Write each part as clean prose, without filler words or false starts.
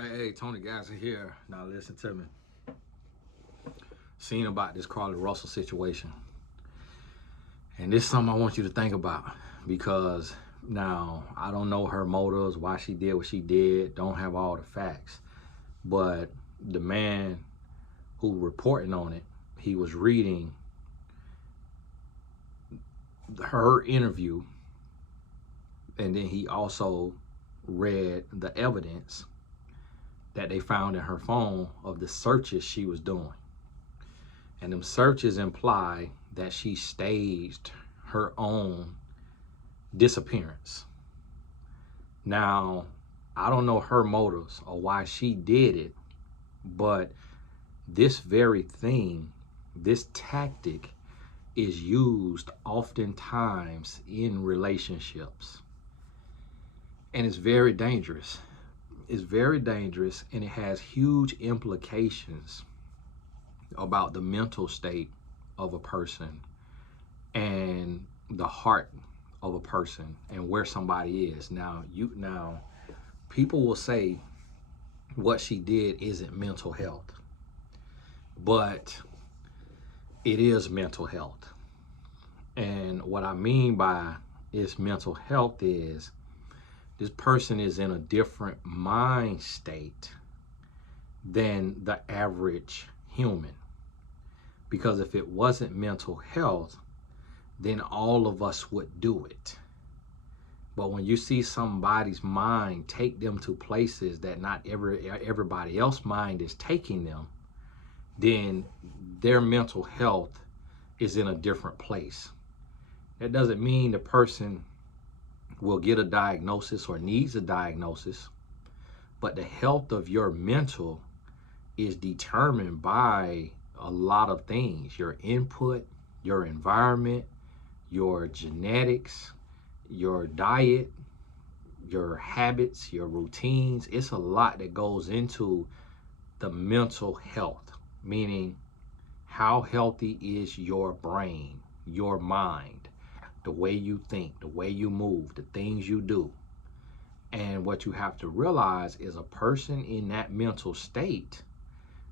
Hey, Tony Gasser here. Now listen to me. Seeing about this Carlee Russell situation. And this is something I want you to think about because now I don't know her motives, why she did what she did, don't have all the facts. But the man who reporting on it, he was reading her interview, and then he also read the evidence that they found in her phone of the searches she was doing. And them searches imply that she staged her own disappearance. Now, I don't know her motives or why she did it, but this very thing, this tactic is used oftentimes in relationships. And it's very dangerous. It's very dangerous, and it has huge implications about the mental state of a person and the heart of a person and where somebody is. Now people will say what she did isn't mental health, but it is mental health. And what I mean by it's mental health is this person is in a different mind state than the average human. Because if it wasn't mental health, then all of us would do it. But when you see somebody's mind take them to places that not everybody else's mind is taking them, then their mental health is in a different place. That doesn't mean the person will get a diagnosis or needs a diagnosis, but the health of your mental is determined by a lot of things: your input, your environment, your genetics, your diet, your habits, your routines. It's a lot that goes into the mental health, meaning how healthy is your brain, your mind, the way you think, the way you move, the things you do. And what you have to realize is a person in that mental state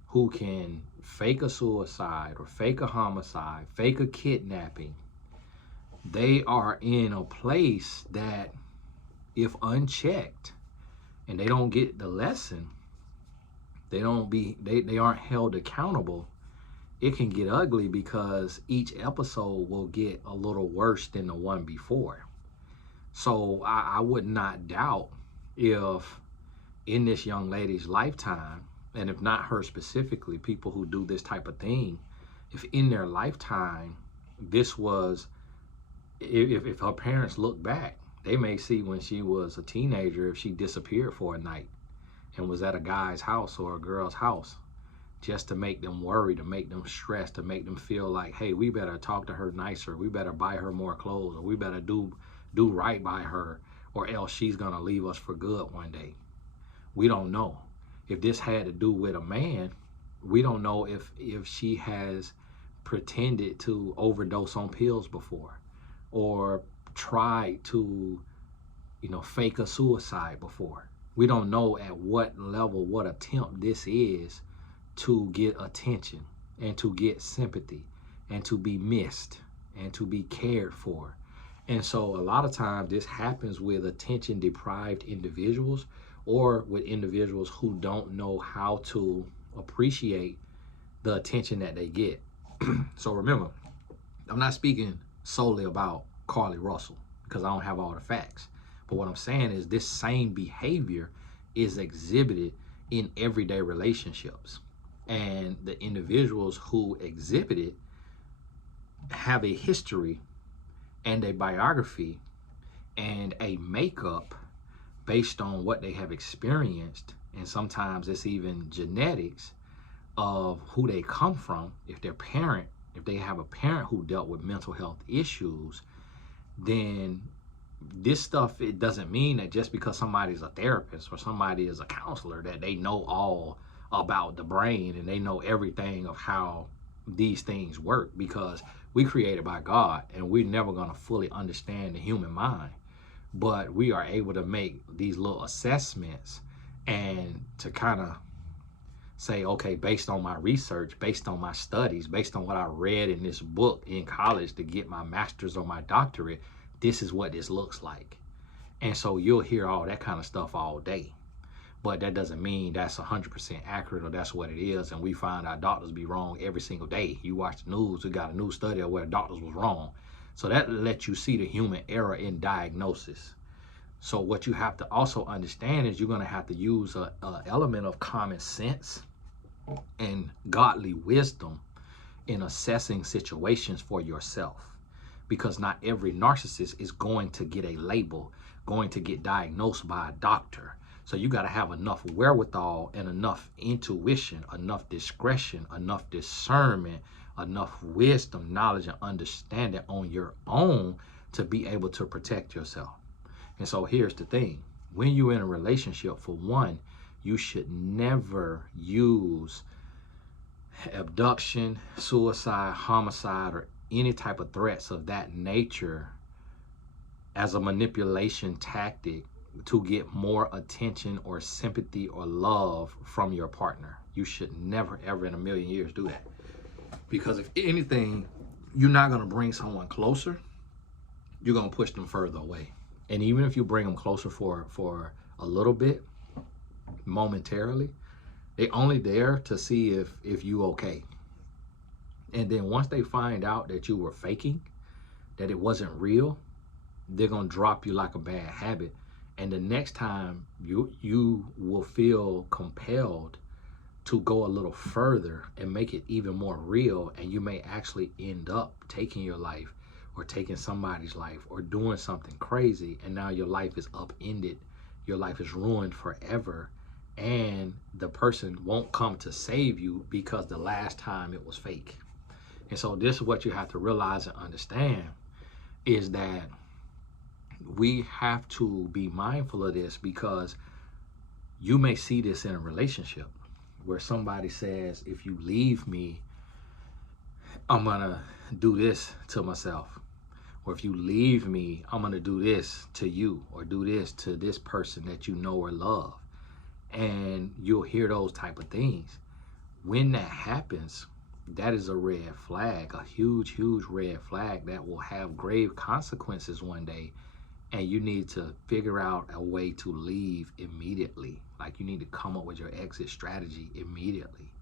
who can fake a suicide or fake a homicide, fake a kidnapping, they are in a place that, if unchecked and they don't get the lesson, they aren't held accountable, it can get ugly because each episode will get a little worse than the one before. So I would not doubt if in this young lady's lifetime, and if not her specifically, people who do this type of thing, if in their lifetime this was, if her parents look back, they may see when she was a teenager, if she disappeared for a night and was at a guy's house or a girl's house, just to make them worry, to make them stress, to make them feel like, hey, we better talk to her nicer, we better buy her more clothes, or we better do right by her, or else she's gonna leave us for good one day. We don't know. If this had to do with a man, we don't know if she has pretended to overdose on pills before, or tried to, fake a suicide before. We don't know at what level, what attempt this is to get attention and to get sympathy and to be missed and to be cared for. And so a lot of times this happens with attention deprived individuals, or with individuals who don't know how to appreciate the attention that they get. So remember, I'm not speaking solely about Carlee Russell because I don't have all the facts. But what I'm saying is this same behavior is exhibited in everyday relationships. And the individuals who exhibit it have a history and a biography and a makeup based on what they have experienced, and sometimes it's even genetics of who they come from. If they have a parent who dealt with mental health issues, then this stuff, it doesn't mean that just because somebody's a therapist or somebody is a counselor that they know all about the brain and they know everything of how these things work, because we created by God and we're never going to fully understand the human mind. But we are able to make these little assessments and to kind of say, okay, based on my research, based on my studies, based on what I read in this book in college to get my master's or my doctorate, this is what this looks like. And so you'll hear all that kind of stuff all day. But that doesn't mean that's 100% accurate or that's what it is. And we find our doctors be wrong every single day. You watch the news, we got a new study of where doctors was wrong. So that lets you see the human error in diagnosis. So what you have to also understand is you're going to have to use an element of common sense and godly wisdom in assessing situations for yourself. Because not every narcissist is going to get a label, going to get diagnosed by a doctor. So you got to have enough wherewithal and enough intuition, enough discretion, enough discernment, enough wisdom, knowledge, and understanding on your own to be able to protect yourself. And so here's the thing. When you're in a relationship, for one, you should never use abduction, suicide, homicide, or any type of threats of that nature as a manipulation tactic to get more attention or sympathy or love from your partner. You should never, ever in a million years do that. Because if anything, you're not going to bring someone closer. You're going to push them further away. And even if you bring them closer for a little bit, momentarily, they only there to see if you okay. And then once they find out that you were faking, that it wasn't real, they're going to drop you like a bad habit. And the next time you will feel compelled to go a little further and make it even more real. And you may actually end up taking your life or taking somebody's life or doing something crazy. And now your life is upended. Your life is ruined forever. And the person won't come to save you because the last time it was fake. And so this is what you have to realize and understand is that we have to be mindful of this, because you may see this in a relationship where somebody says, if you leave me, I'm gonna do this to myself. Or if you leave me, I'm gonna do this to you, or do this to this person that you know or love. And you'll hear those type of things. When that happens, that is a red flag, a huge, huge red flag that will have grave consequences one day. And you need to figure out a way to leave immediately. Like, you need to come up with your exit strategy immediately.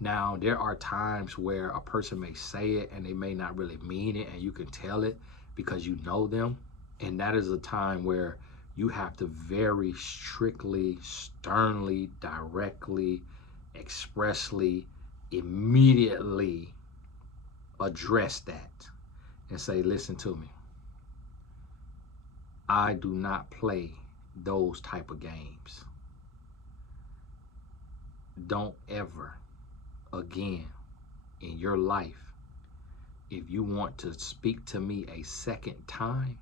Now, there are times where a person may say it and they may not really mean it, and you can tell it because you know them. And that is a time where you have to very strictly, sternly, directly, expressly, immediately address that and say, listen to me. I do not play those type of games. Don't ever again in your life, if you want to speak to me a second time,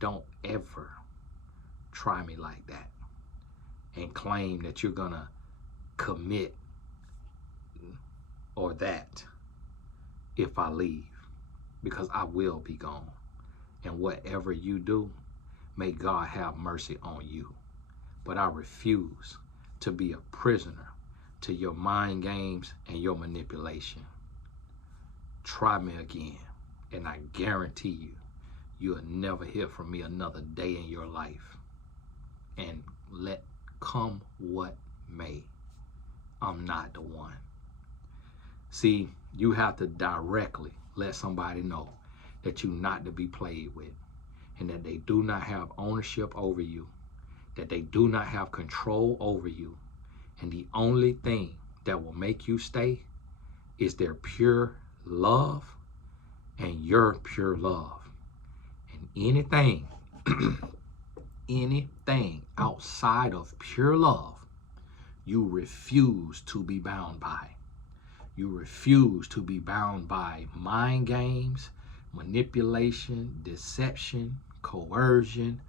don't ever try me like that and claim that you're gonna commit or that if I leave, because I will be gone. And whatever you do, may God have mercy on you. But I refuse to be a prisoner to your mind games and your manipulation. Try me again, and I guarantee you, you'll never hear from me another day in your life. And let come what may, I'm not the one. See, you have to directly let somebody know that you're not to be played with, and that they do not have ownership over you, that they do not have control over you, and the only thing that will make you stay is their pure love and your pure love. And anything, anything outside of pure love, you refuse to be bound by. You refuse to be bound by mind games, manipulation, deception, coercion,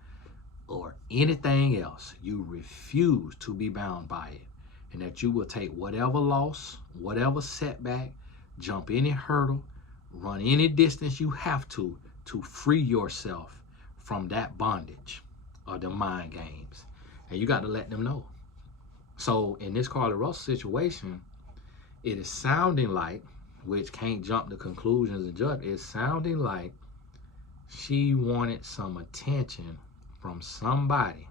or anything else. You refuse to be bound by it. And that you will take whatever loss, whatever setback, jump any hurdle, run any distance you have to free yourself from that bondage or the mind games. And you got to let them know. So in this Carlee Russell situation, it is sounding like, which can't jump to conclusions and judge, it's sounding like she wanted some attention from somebody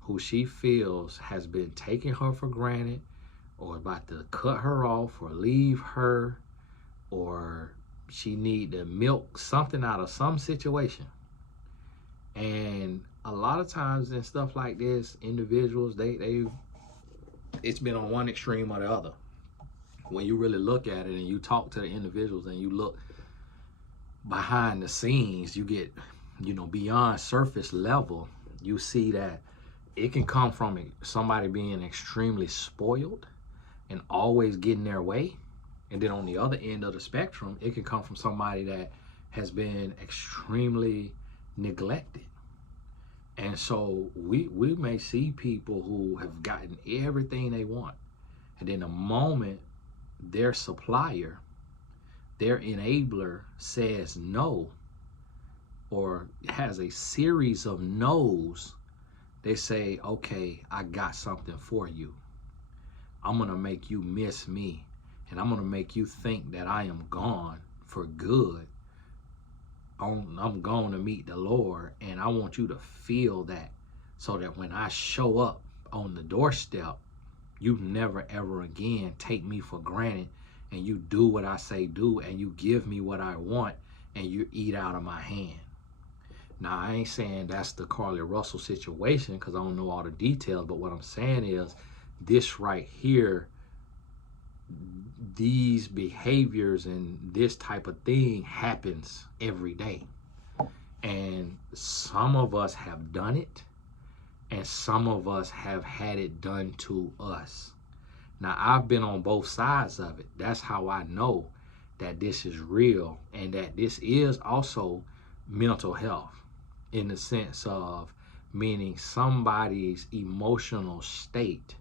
who she feels has been taking her for granted, or about to cut her off or leave her, or she need to milk something out of some situation. And a lot of times in stuff like this, individuals, it's been on one extreme or the other. When you really look at it and you talk to the individuals and you look behind the scenes, you get, beyond surface level, you see that it can come from somebody being extremely spoiled and always getting their way. And then on the other end of the spectrum, it can come from somebody that has been extremely neglected. And so we may see people who have gotten everything they want. And then the moment their supplier, their enabler says no, or has a series of no's, they say, okay, I got something for you. I'm going to make you miss me. And I'm going to make you think that I am gone for good. I'm going to meet the Lord, and I want you to feel that, so that when I show up on the doorstep, you never ever again take me for granted, and you do what I say do, and you give me what I want, and you eat out of my hand. Now, I ain't saying that's the Carlee Russell situation, because I don't know all the details, but what I'm saying is this right here, these behaviors and this type of thing happens every day. And some of us have done it, and some of us have had it done to us. Now, I've been on both sides of it. That's how I know that this is real, and that this is also mental health, in the sense of meaning somebody's emotional state,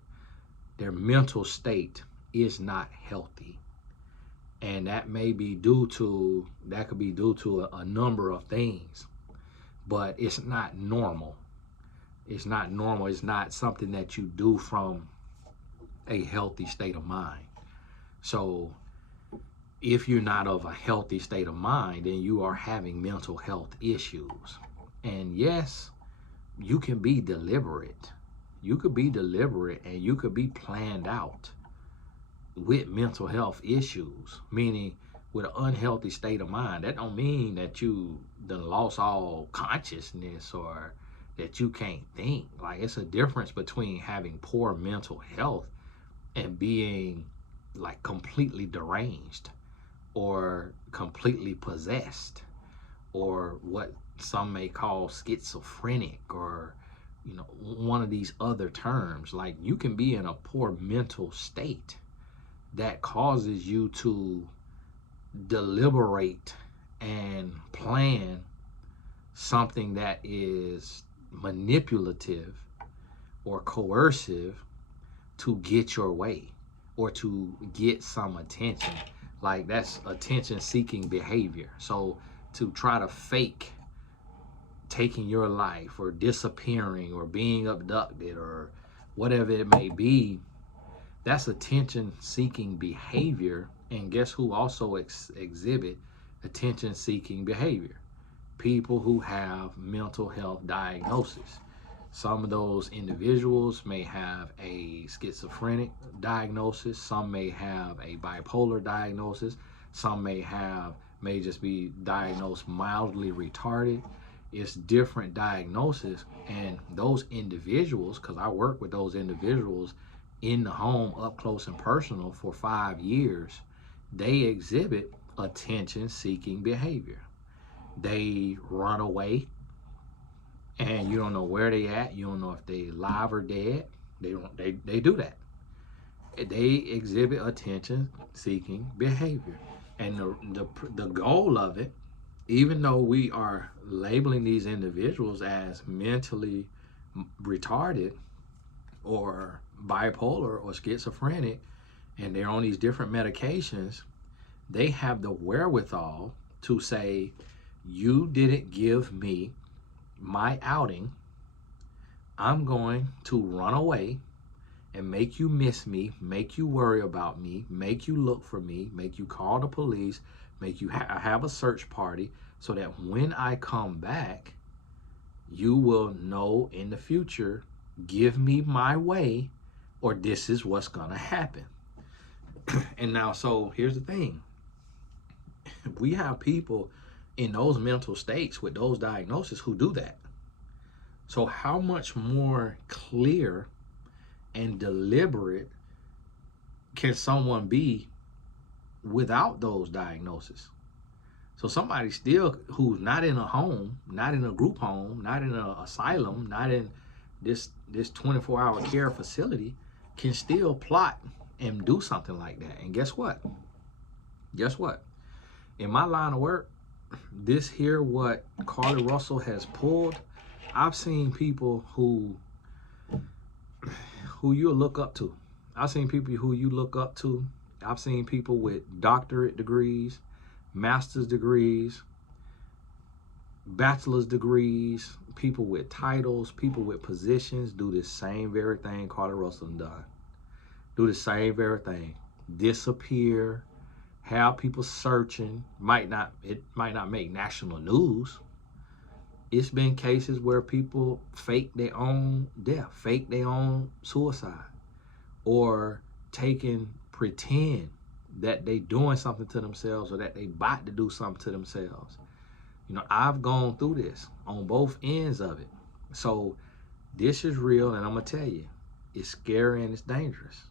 their mental state is not healthy. And that could be due to a number of things, but it's not normal. It's not normal. It's not something that you do from a healthy state of mind. So if you're not of a healthy state of mind, then you are having mental health issues. And yes, you can be deliberate. You could be deliberate, and you could be planned out with mental health issues, meaning with an unhealthy state of mind. That don't mean that you done lost all consciousness or that you can't think. Like, it's a difference between having poor mental health and being like completely deranged or completely possessed, or what some may call schizophrenic, or one of these other terms. Like, you can be in a poor mental state that causes you to deliberate and plan something that is manipulative or coercive to get your way or to get some attention. Like, that's attention-seeking behavior. So to try to fake taking your life or disappearing or being abducted or whatever it may be, that's attention-seeking behavior. And guess who also exhibit attention-seeking behavior? People who have mental health diagnosis. Some of those individuals may have a schizophrenic diagnosis. Some may have a bipolar diagnosis. Some may just be diagnosed mildly retarded. It's different diagnoses. And those individuals, because I work with those individuals in the home up close and personal for 5 years, they exhibit attention-seeking behavior. They run away, and you don't know where they at. You don't know if they alive or dead. They do that. They exhibit attention-seeking behavior, and the goal of it, even though we are labeling these individuals as mentally retarded or bipolar or schizophrenic, and they're on these different medications, they have the wherewithal to say, you didn't give me my outing I'm going to run away and make you miss me, make you worry about me, make you look for me, make you call the police, make you have a search party, so that when I come back, you will know in the future, give me my way, or this is what's gonna happen. And now, so here's the thing. We have people in those mental states with those diagnoses who do that. So how much more clear and deliberate can someone be without those diagnoses? So somebody still who's not in a home, not in a group home, not in an asylum, not in this 24-hour care facility, can still plot and do something like that. And guess what? Guess what? In my line of work, this here, what Carlee Russell has pulled, I've seen people who you look up to. I've seen people who you look up to. I've seen people with doctorate degrees, master's degrees, bachelor's degrees, people with titles, people with positions do this same very thing Carlee Russell done. Do the same very thing. Disappear, have people searching. It might not make national news. It's been cases where people fake their own death, fake their own suicide, or pretend that they doing something to themselves, or that they about to do something to themselves. You know, I've gone through this on both ends of it. So this is real, and I'm gonna tell you, it's scary and it's dangerous.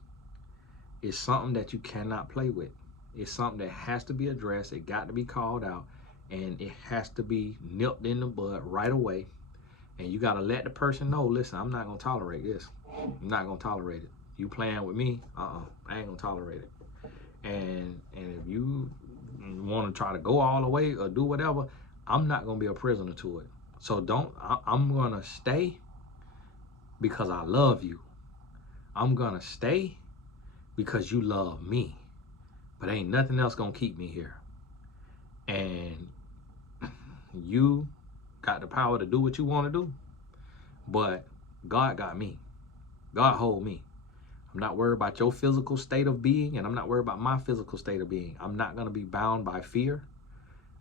It's something that you cannot play with. It's something that has to be addressed. It got to be called out, and it has to be nipped in the bud right away. And you got to let the person know, listen, I'm not going to tolerate this. I'm not going to tolerate it. You playing with me? I ain't going to tolerate it. And if you want to try to go all the way or do whatever, I'm not going to be a prisoner to it. So I'm going to stay because I love you. I'm going to stay because you love me. But ain't nothing else gonna keep me here. And you got the power to do what you want to do, but God got me. God hold me. I'm not worried about your physical state of being, and I'm not worried about my physical state of being. I'm not gonna be bound by fear.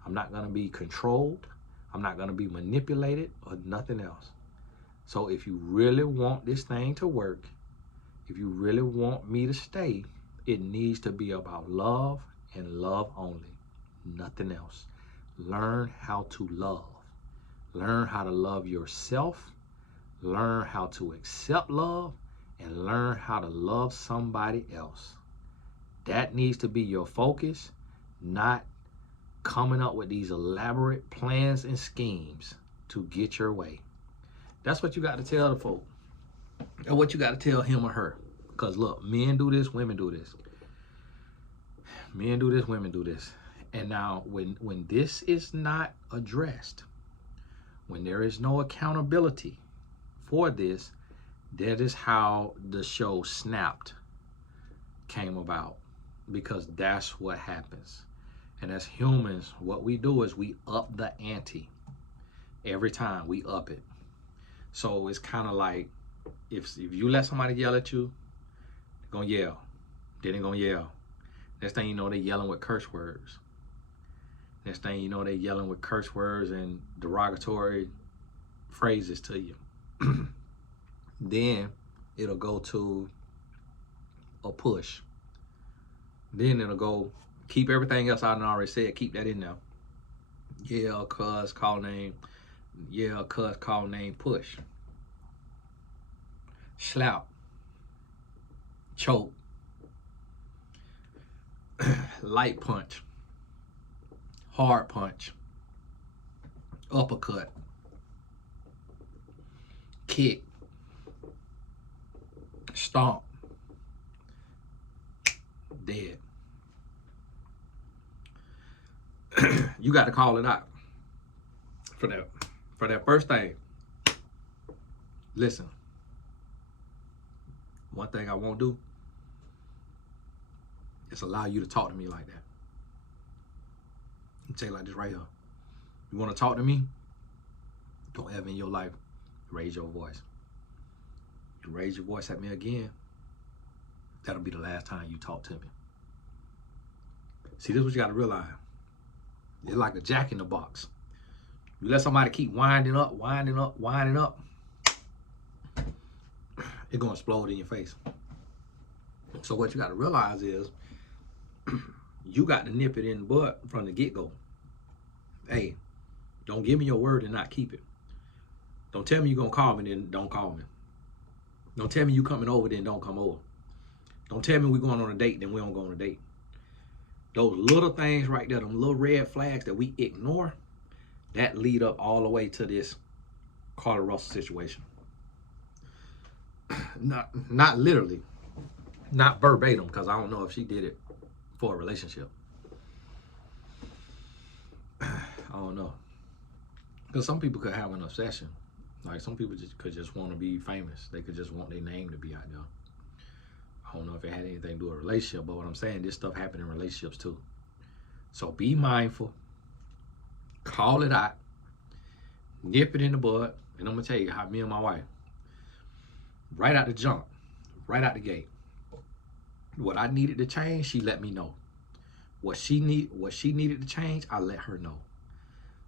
I'm not gonna be controlled. I'm not gonna be manipulated or nothing else. So if you really want this thing to work, if you really want me to stay, it needs to be about love and love only, nothing else. Learn how to love. Learn how to love yourself. Learn how to accept love, and learn how to love somebody else. That needs to be your focus, not coming up with these elaborate plans and schemes to get your way. That's what you got to tell the folk, and what you got to tell him or her. Because look, men do this, women do this. Men do this, women do this. And now when this is not addressed, when there is no accountability for this, that is how the show Snapped came about. Because that's what happens. And as humans, what we do is we up the ante. Every time we up it. So it's kind of like, if you let somebody yell at you, they're gonna yell. Then they're gonna yell. Next thing you know, they're yelling with curse words. Next thing you know, they're yelling with curse words and derogatory phrases to you. Then it'll go to a push. Then it'll go, keep everything else I done already said, keep that in there. Yeah, cuz, call name. Yeah, cuz, call name, push. Slap. Choke. Light punch. Hard punch. Uppercut. Kick. Stomp. Dead. You got to call it out for that first thing. Listen, one thing I won't do is allow you to talk to me like that. I'll tell you like this right here. You want to talk to me? Don't ever in your life raise your voice. You raise your voice at me again, that'll be the last time you talk to me. See, this is what you got to realize. It's like a jack in the box. You let somebody keep winding up, it's going to explode in your face. So what you got to realize is you got to nip it in the bud from the get-go. Hey, don't give me your word and not keep it. Don't tell me you're going to call me, then don't call me. Don't tell me you coming over, then don't come over. Don't tell me we're going on a date, then we don't go on a date. Those little things right there, them little red flags that we ignore, that lead up all the way to this Carlee Russell situation. Not literally, not verbatim, because I don't know if she did it for a relationship. I don't know. Because some people could have an obsession. Like some people could just want to be famous. They could just want their name to be out there. I don't know if it had anything to do with a relationship, but what I'm saying, this stuff happened in relationships too. So be mindful, call it out, nip it in the bud, and I'm gonna tell you how me and my wife, right out the jump, right out the gate, what I needed to change, she let me know. What she needed to change, I let her know.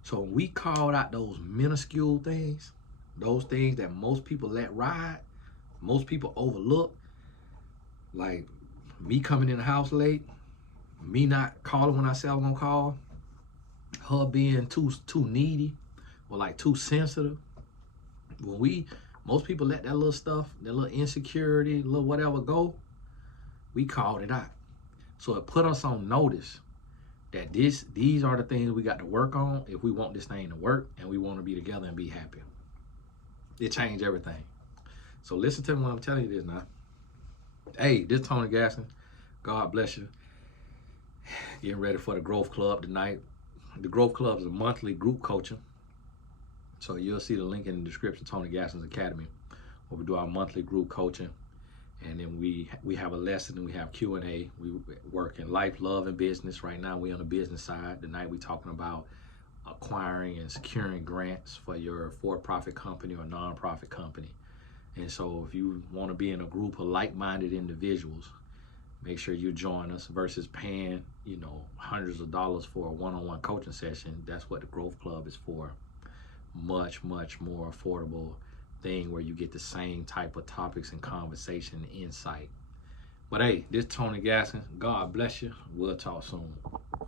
So when we called out those minuscule things, those things that most people let ride, most people overlook, like me coming in the house late, me not calling when I said I was gonna call, her being too needy or like too sensitive. When most people let that little stuff, that little insecurity, little whatever go, we called it out. So it put us on notice that these are the things we got to work on if we want this thing to work and we want to be together and be happy. It changed everything. So listen to me when I'm telling you this now. Hey, this Tony Gasson. God bless you. Getting ready for the Growth Club tonight. The Growth Club is a monthly group coaching. So you'll see the link in the description, Tony Gasson's Academy, where we do our monthly group coaching. And then we have a lesson and we have Q&A. We work in life, love, and business. Right now we on the business side. Tonight we talking about acquiring and securing grants for your for-profit company or non-profit company. And so if you want to be in a group of like-minded individuals, make sure you join us versus paying, hundreds of dollars for a one-on-one coaching session. That's what the Growth Club is for. Much, much more affordable thing where you get the same type of topics and conversation and insight. But hey, this Tony Gasson. God bless you. We'll talk soon.